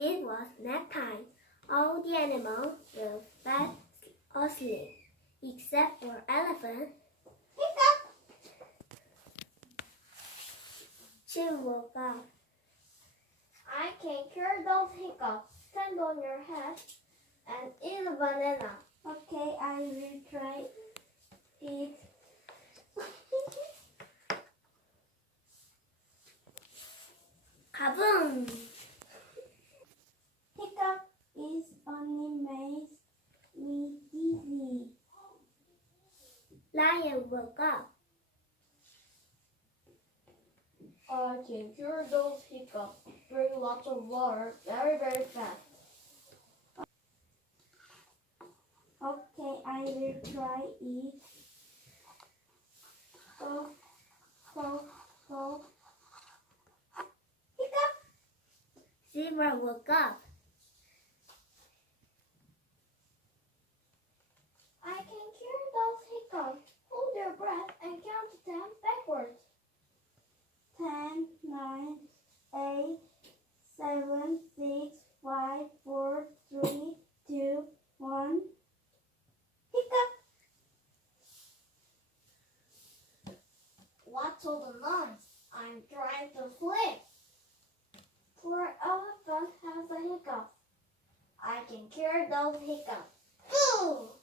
It was nap time. All the animals were fast asleep, except for elephant. Hiccup! She woke up. I can cure those hiccups. Stand on your head and eat a banana. Okay, I will try it. Kaboom! Hiccup is only makes me dizzy. Lion woke up. I can cure those hiccups. Drink lots of water very, very fast. Okay, I will try it. Go, go, go. Hiccup! Zebra woke up. I can cure those hiccups. Hold your breath and count to 10 backwards. 10, 9, 8, 7, 6, 5, 4, 3, 2, 1. Hiccup! What's all the noise? I'm trying to sleep. Poor elephant has a hiccup. I can cure those hiccups. Boo!